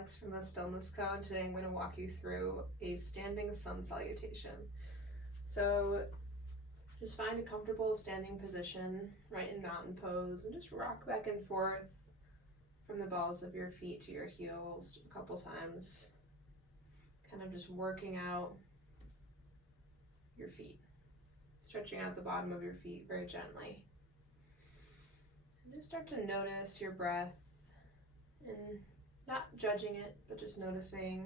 Alex from the Stillness Co. And today I'm going to walk you through a standing sun salutation. So just find a comfortable standing position, right in mountain pose, and just rock back and forth from the balls of your feet to your heels a couple times, kind of just working out your feet, stretching out the bottom of your feet very gently. And just start to notice your breath and not judging it, but just noticing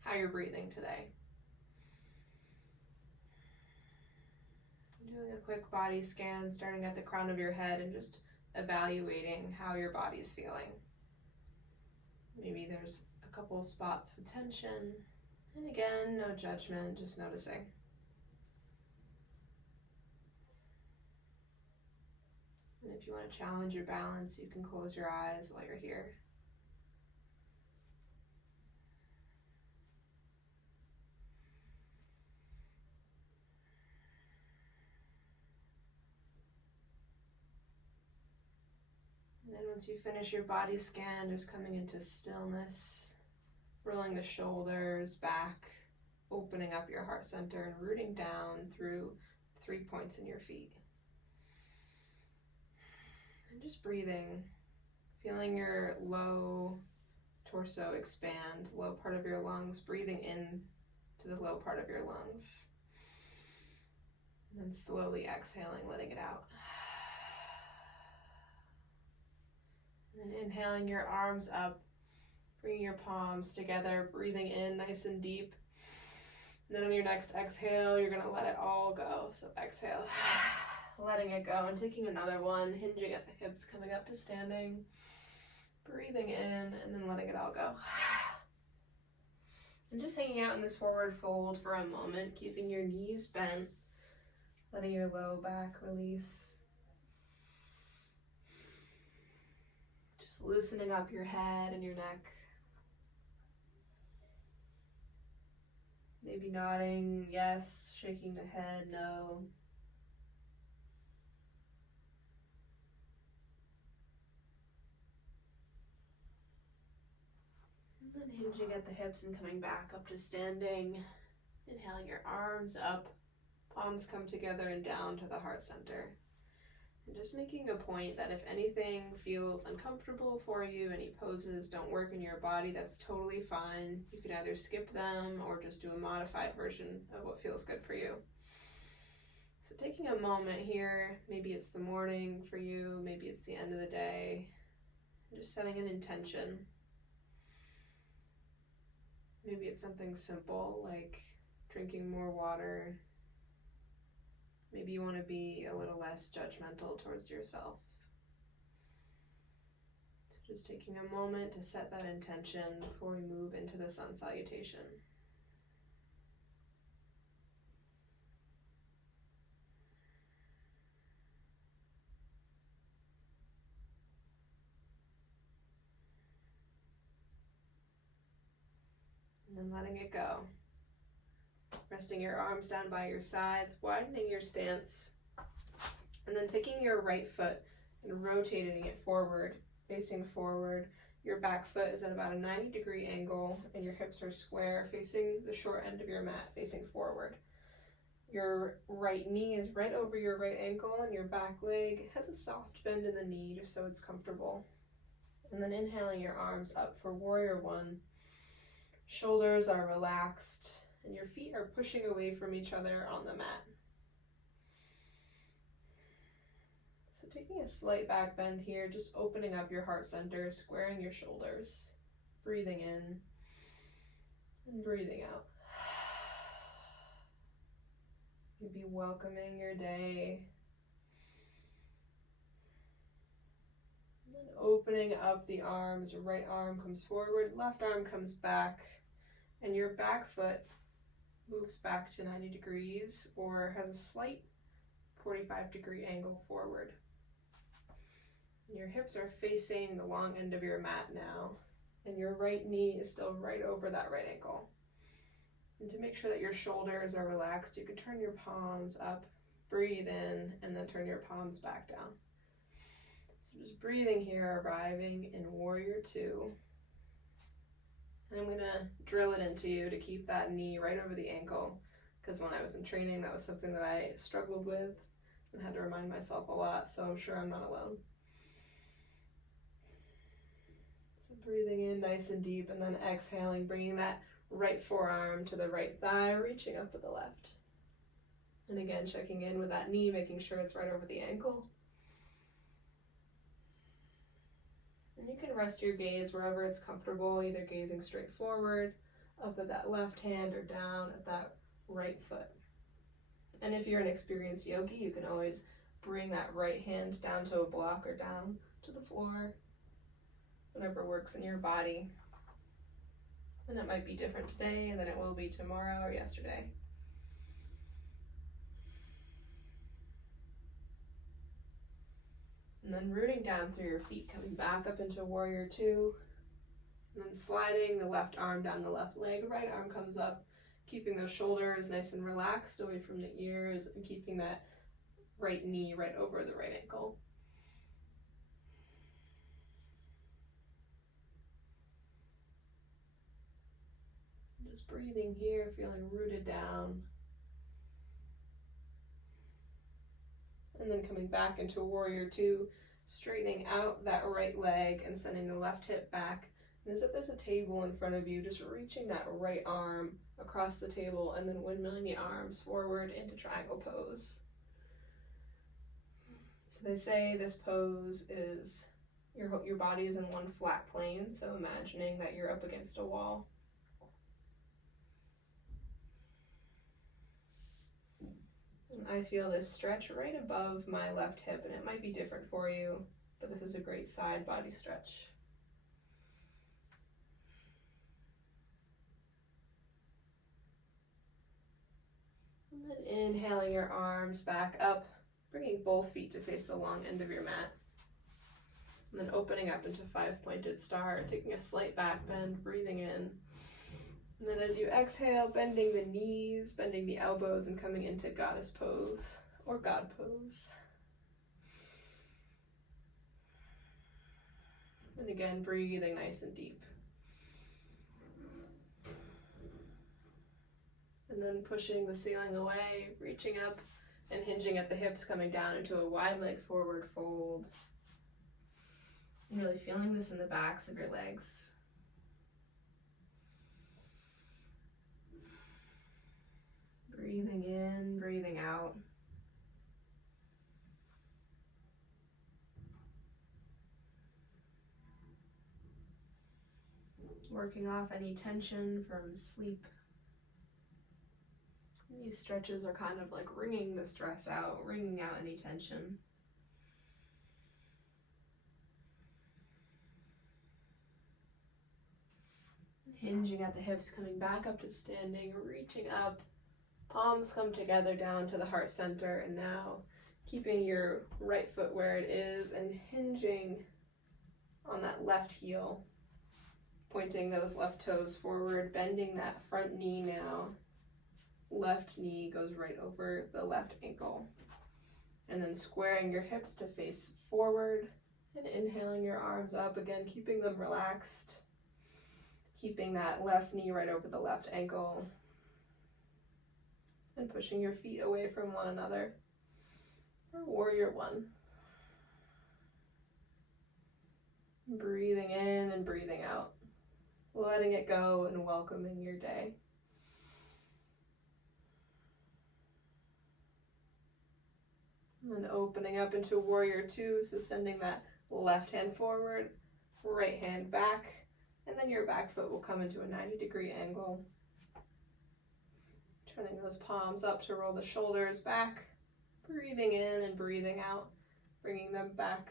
how you're breathing today. Doing a quick body scan, starting at the crown of your head and just evaluating how your body's feeling. Maybe there's a couple spots of tension, and again, no judgment, just noticing. And if you want to challenge your balance, you can close your eyes while you're here. And then once you finish your body scan, just coming into stillness, rolling the shoulders back, opening up your heart center and rooting down through 3 points in your feet. And just breathing, feeling your low torso expand, low part of your lungs, breathing in to the low part of your lungs. And then slowly exhaling, letting it out. And then inhaling your arms up, bringing your palms together, breathing in nice and deep. And then on your next exhale, you're going to let it all go. So exhale, letting it go, and taking another one, hinging at the hips, coming up to standing, breathing in, and then letting it all go. And just hanging out in this forward fold for a moment, keeping your knees bent, letting your low back release. Just loosening up your head and your neck. Maybe nodding yes, shaking the head no. And then hinging at the hips and coming back up to standing. Inhaling your arms up, palms come together and down to the heart center. And just making a point that if anything feels uncomfortable for you, any poses don't work in your body, that's totally fine. You can either skip them or just do a modified version of what feels good for you. So taking a moment here, maybe it's the morning for you, maybe it's the end of the day, and just setting an intention. Maybe it's something simple like drinking more water. Maybe you want to be a little less judgmental towards yourself. So just taking a moment to set that intention before we move into the sun salutation. And then letting it go. Resting your arms down by your sides, widening your stance, and then taking your right foot and rotating it forward, facing forward. Your back foot is at about a 90-degree angle, and your hips are square, facing the short end of your mat, facing forward. Your right knee is right over your right ankle, and your back leg has a soft bend in the knee, just so it's comfortable. And then inhaling your arms up for warrior one. Shoulders are relaxed, and your feet are pushing away from each other on the mat. So taking a slight back bend here, just opening up your heart center, squaring your shoulders, breathing in and breathing out. Maybe welcoming your day. And then opening up the arms, right arm comes forward, left arm comes back, and your back foot moves back to 90 degrees or has a slight 45-degree angle forward. And your hips are facing the long end of your mat now, and your right knee is still right over that right ankle. And to make sure that your shoulders are relaxed, you can turn your palms up, breathe in, and then turn your palms back down. So just breathing here, arriving in warrior two. And I'm gonna drill it into you to keep that knee right over the ankle, because when I was in training, that was something that I struggled with and had to remind myself a lot, so I'm sure I'm not alone. So breathing in nice and deep, and then exhaling, bringing that right forearm to the right thigh, reaching up with the left. And again, checking in with that knee, making sure it's right over the ankle. And you can rest your gaze wherever it's comfortable, either gazing straight forward, up at that left hand, or down at that right foot. And if you're an experienced yogi, you can always bring that right hand down to a block or down to the floor, whatever works in your body. And it might be different today than it will be tomorrow or yesterday. And then rooting down through your feet, coming back up into Warrior Two, and then sliding the left arm down the left leg, right arm comes up, keeping those shoulders nice and relaxed away from the ears, and keeping that right knee right over the right ankle. Just breathing here, feeling rooted down. And then coming back into Warrior Two, straightening out that right leg and sending the left hip back. And as if there's a table in front of you, just reaching that right arm across the table and then windmilling the arms forward into triangle pose. So they say this pose is, your body is in one flat plane, so imagining that you're up against a wall. And I feel this stretch right above my left hip, and it might be different for you, but this is a great side body stretch. And then inhaling your arms back up, bringing both feet to face the long end of your mat. And then opening up into five-pointed star, taking a slight back bend, breathing in. And then as you exhale, bending the knees, bending the elbows, and coming into goddess pose or God pose. And again, breathing nice and deep. And then pushing the ceiling away, reaching up and hinging at the hips, coming down into a wide leg forward fold. And really feeling this in the backs of your legs. Breathing in, breathing out. Working off any tension from sleep. These stretches are kind of like wringing the stress out, wringing out any tension. Hinging at the hips, coming back up to standing, reaching up. Palms come together down to the heart center, and now keeping your right foot where it is and hinging on that left heel, pointing those left toes forward, bending that front knee now. Left knee goes right over the left ankle. And then squaring your hips to face forward and inhaling your arms up, again keeping them relaxed, keeping that left knee right over the left ankle. And pushing your feet away from one another for Warrior One. Breathing in and breathing out, letting it go and welcoming your day. And then opening up into Warrior Two, so sending that left hand forward, right hand back, and then your back foot will come into a 90-degree angle. Turning those palms up to roll the shoulders back, breathing in and breathing out, bringing them back,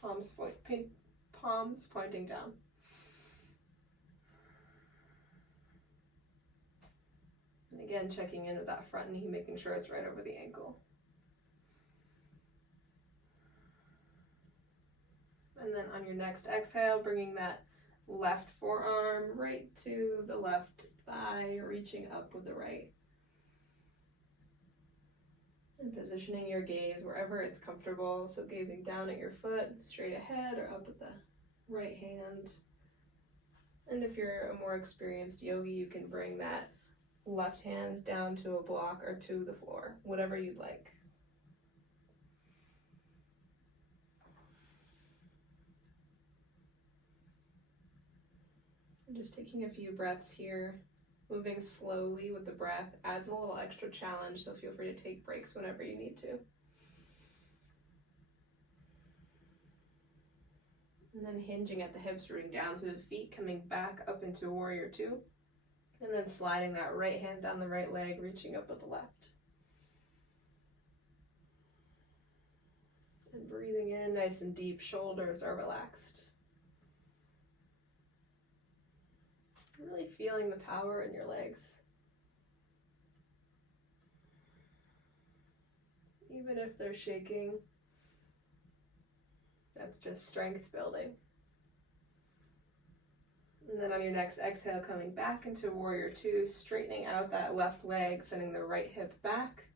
palms pointing down. And again, checking in with that front knee, making sure it's right over the ankle. And then on your next exhale, bringing that left forearm right to the left thigh, reaching up with the right. And positioning your gaze wherever it's comfortable, so gazing down at your foot, straight ahead, or up at the right hand. And if you're a more experienced yogi, you can bring that left hand down to a block or to the floor, whatever you'd like. And just taking a few breaths here, moving slowly with the breath adds a little extra challenge, so feel free to take breaks whenever you need to. And then hinging at the hips, rooting down through the feet, coming back up into Warrior Two. And then sliding that right hand down the right leg, reaching up with the left. And breathing in nice and deep, shoulders are relaxed. Really feeling the power in your legs. Even if they're shaking, that's just strength building. And then on your next exhale, coming back into Warrior Two, straightening out that left leg, sending the right hip back,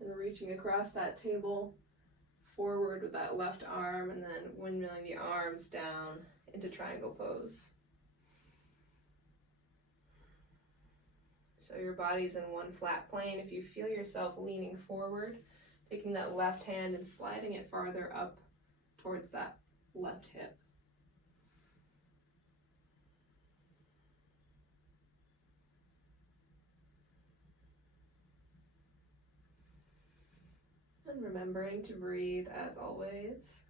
and reaching across that table forward with that left arm, and then windmilling the arms down into triangle pose. So your body's in one flat plane. If you feel yourself leaning forward, taking that left hand and sliding it farther up towards that left hip. And remembering to breathe as always.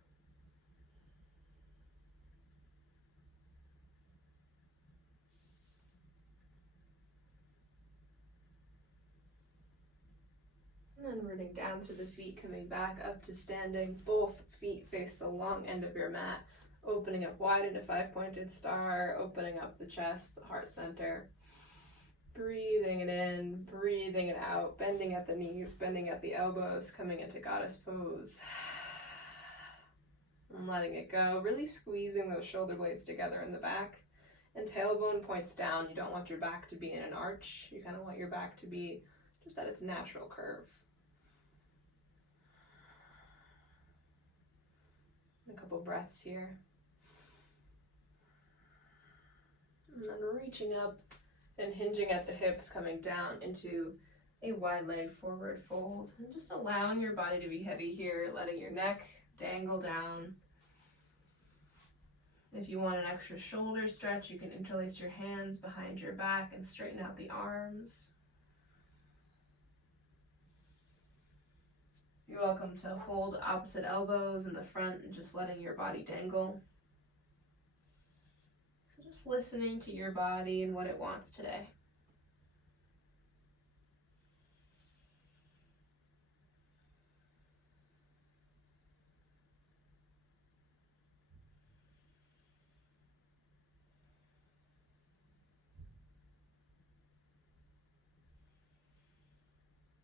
And then rooting down through the feet, coming back up to standing. Both feet face the long end of your mat, opening up wide into five-pointed star, opening up the chest, the heart center. Breathing it in, breathing it out, bending at the knees, bending at the elbows, coming into goddess pose. And letting it go, really squeezing those shoulder blades together in the back. And tailbone points down. You don't want your back to be in an arch. You kind of want your back to be just at its natural curve. A couple breaths here. And then reaching up and hinging at the hips, coming down into a wide leg forward fold. And just allowing your body to be heavy here, letting your neck dangle down. If you want an extra shoulder stretch, you can interlace your hands behind your back and straighten out the arms. You're welcome to hold opposite elbows in the front and just letting your body dangle. So just listening to your body and what it wants today.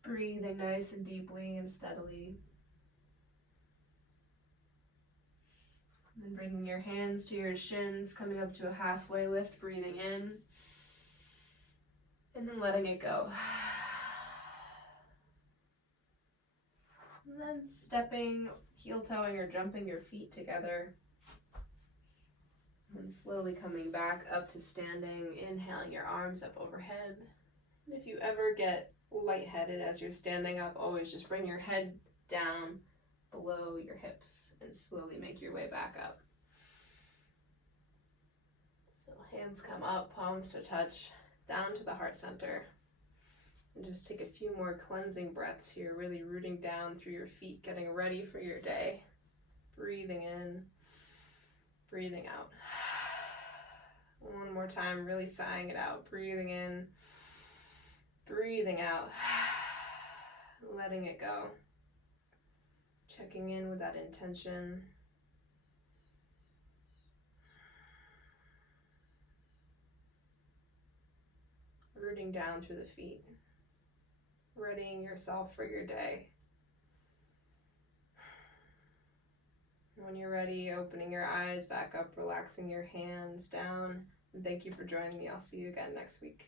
Breathing nice and deeply and steadily. And then bringing your hands to your shins, coming up to a halfway lift, breathing in. And then letting it go. And then stepping, heel-toeing or jumping your feet together. And slowly coming back up to standing, inhaling your arms up overhead. And if you ever get lightheaded as you're standing up, always just bring your head down below your hips and slowly make your way back up. So hands come up, palms to touch, down to the heart center. And just take a few more cleansing breaths here, really rooting down through your feet, getting ready for your day. Breathing in, breathing out. One more time, really sighing it out, breathing in, breathing out, letting it go. Checking in with that intention. Rooting down through the feet. Readying yourself for your day. When you're ready, opening your eyes back up, relaxing your hands down. And thank you for joining me. I'll see you again next week.